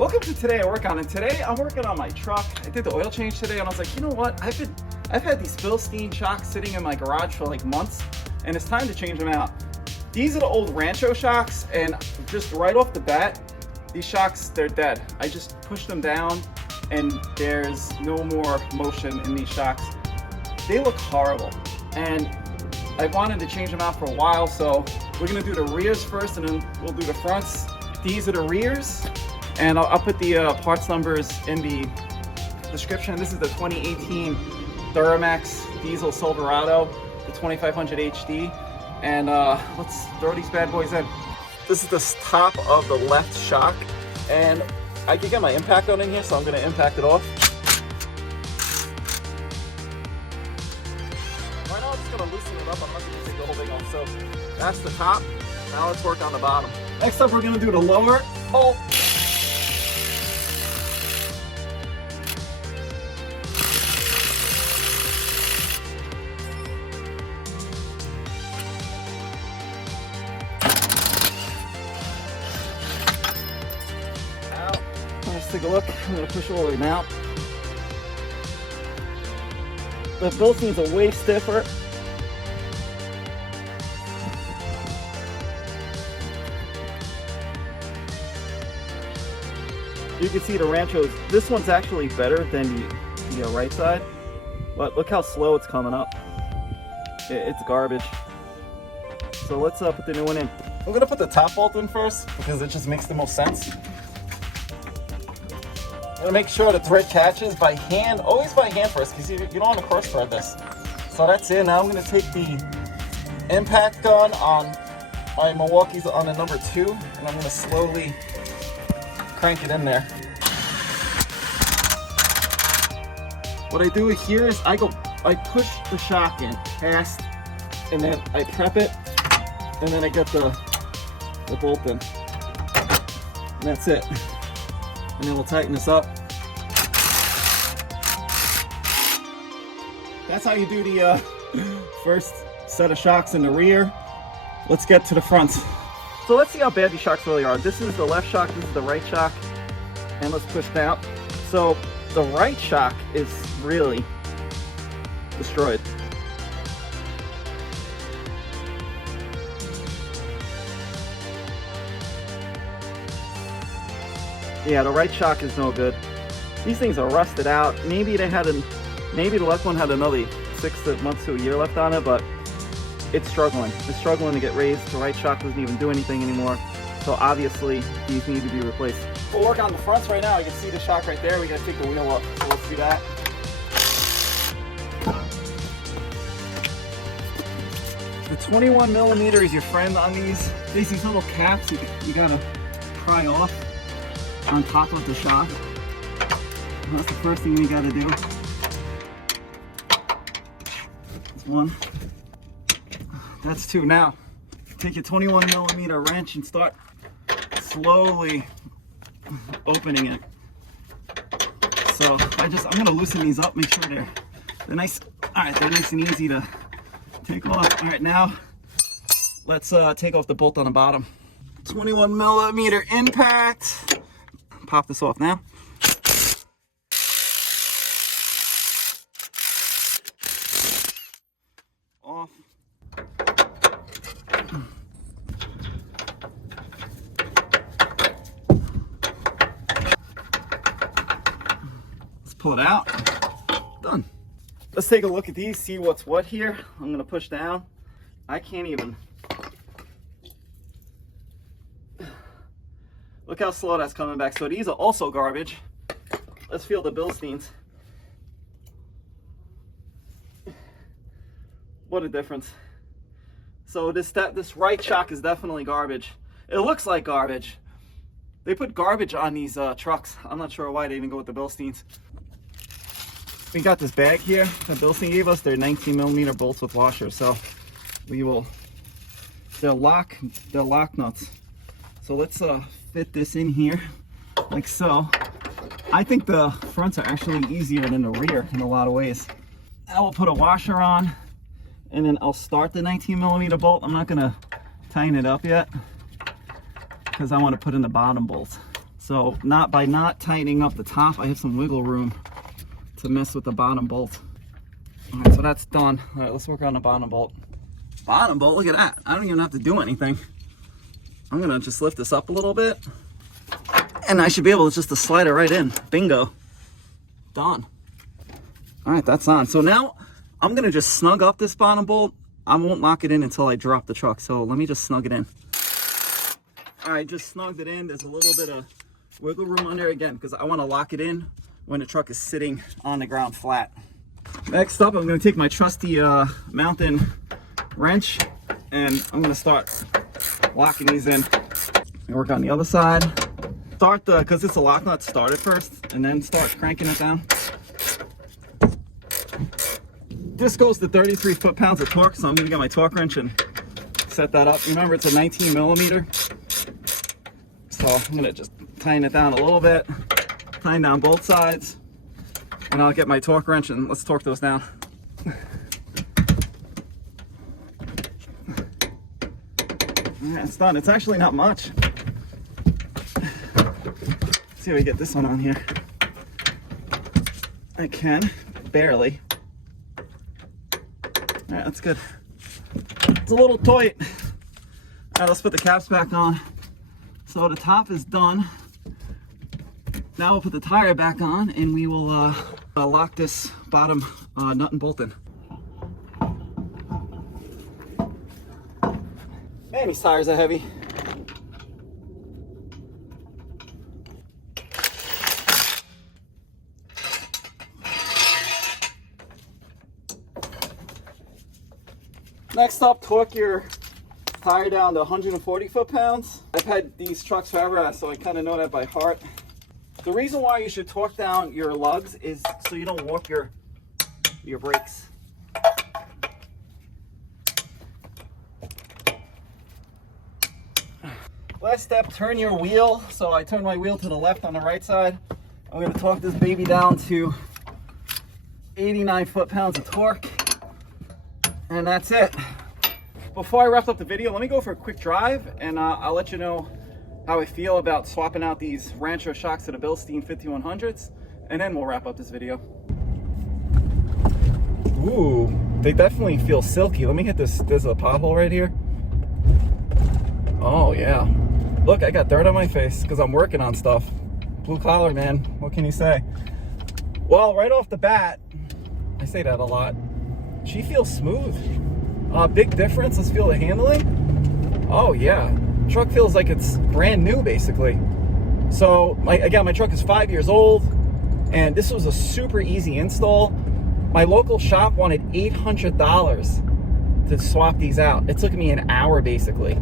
Welcome to Today I Work On, and today I'm working on my truck. I did the oil change today and I was like, you know what? I've had these Bilstein shocks sitting in my garage for like months and it's time to change them out. These are the old Rancho shocks, and just right off the bat, these shocks, they're dead. I just pushed them down and there's no more motion in these shocks. They look horrible and I wanted to change them out for a while, so we're gonna do the rears first and then we'll do the fronts. These are the rears, and I'll put the parts numbers in the description. This is the 2018 Duramax diesel Silverado, the 2500 HD, and let's throw these bad boys in. This is the top of the left shock, and I can get my impact on in here, so I'm gonna impact it off. Right now I'm just gonna loosen it up. I'm not gonna take the whole thing off. So that's the top. Now let's work on the bottom. Next up, we're gonna do the lower bolt. Let's take a look. I'm going to push all the way down. The Bilsteins are way stiffer. You can see the Ranchos. This one's actually better than the right side, but look how slow it's coming up. It's garbage. So let's put the new one in. I'm going to put the top bolt in first because it just makes the most sense. I'm gonna make sure the thread catches by hand, always by hand first, because you don't want to cross thread this. So that's it. Now I'm gonna take the impact gun on my Milwaukee's on the number 2, and I'm gonna slowly crank it in there. What I do here is I push the shock in past, and then I prep it, and then I get the bolt in. And that's it. And then we'll tighten this up. That's how you do the first set of shocks in the rear. Let's get to the front. So let's see how bad these shocks really are. This is the left shock, this is the right shock, and let's push down. So the right shock is really destroyed. Yeah, the right shock is no good. These things are rusted out. Maybe the left one had another 6 months to a year left on it, but it's struggling. It's struggling to get raised. The right shock doesn't even do anything anymore. So obviously, these need to be replaced. We'll work on the fronts right now. You can see the shock right there. We gotta take the wheel up. So let's do that. The 21 millimeter is your friend on these. These little caps you gotta pry off on top of the shock. And that's the first thing we got to do. That's 1. That's 2. Now, take your 21 millimeter wrench and start slowly opening it. So I'm gonna loosen these up, make sure they're nice. All right, they're nice and easy to take off. All right, now let's take off the bolt on the bottom. 21 millimeter impact. Pop this off now. Off. Let's pull it out. Done. Let's take a look at these, see what's what here. I'm gonna push down. I can't even. Look how slow that's coming back. So these are also garbage. Let's feel the Bilsteins. What a difference. So this right shock is definitely garbage. It looks like garbage. They put garbage on these trucks. I'm not sure why they even go with the Bilsteins. We got this bag here that Bilstein gave us. They're 19 millimeter bolts with washers. So they're lock nuts. So let's fit this in here like so. I think the fronts are actually easier than the rear in a lot of ways. Now we'll put a washer on, and then I'll start the 19 millimeter bolt. I'm not gonna tighten it up yet because I want to put in the bottom bolts. So by not tightening up the top, I have some wiggle room to mess with the bottom bolt. All right, so that's done. All right, let's work on the bottom bolt. Bottom bolt, look at that. I don't even have to do anything. I'm gonna just lift this up a little bit and I should be able to slide it right in. Bingo, done. All right, that's on. So now I'm gonna just snug up this bottom bolt. I won't lock it in until I drop the truck. So let me just snug it in. All right, just snugged it in. There's a little bit of wiggle room under again because I want to lock it in when the truck is sitting on the ground flat. Next up, I'm going to take my trusty mountain wrench and I'm going to start locking these in. Work on the other side. Start because it's a lock nut, start it first and then start cranking it down. This goes to 33 foot-pounds of torque, so I'm going to get my torque wrench and set that up. Remember, it's a 19 millimeter. So I'm going to just tighten it down a little bit, tighten down both sides, and I'll get my torque wrench and let's torque those down. Yeah, it's done. It's actually not much. Let's see if we get this one on here. I can, barely. All right, that's good. It's a little tight. All right, let's put the caps back on. So the top is done. Now we'll put the tire back on and we will lock this bottom nut and bolt in. Man, these tires are heavy. Next up, torque your tire down to 140 foot-pounds. I've had these trucks forever, so I kind of know that by heart. The reason why you should torque down your lugs is so you don't warp your brakes. Last step, turn your wheel. So I turn my wheel to the left on the right side. I'm going to torque this baby down to 89 foot-pounds of torque. And that's it. Before I wrap up the video, let me go for a quick drive and I'll let you know how I feel about swapping out these Rancho Shocks to the Bilstein 5100s, and then we'll wrap up this video. Ooh, they definitely feel silky. Let me hit this. There's a pothole right here. Oh yeah. Look, I got dirt on my face because I'm working on stuff. Blue collar, man. What can you say? Well, right off the bat, I say that a lot. She feels smooth. Big difference. Let's feel the handling. Oh yeah, truck feels like it's brand new basically. So again, my truck is 5 years old and this was a super easy install. My local shop wanted $800 to swap these out. It took me an hour basically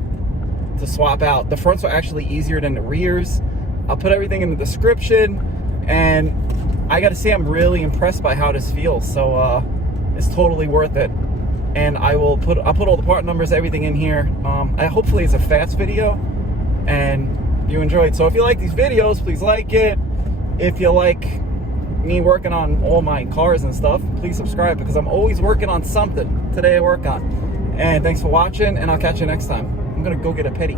to swap out. The fronts are actually easier than the rears. I'll put everything in the description, and I gotta say I'm really impressed by how this feels. So it's totally worth it. And I'll put all the part numbers, everything in here. Hopefully it's a fast video and you enjoyed. So if you like these videos, please like it. If you like me working on all my cars and stuff, please subscribe because I'm always working on something. Today I work on. And thanks for watching, and I'll catch you next time. I'm gonna go get a pedi.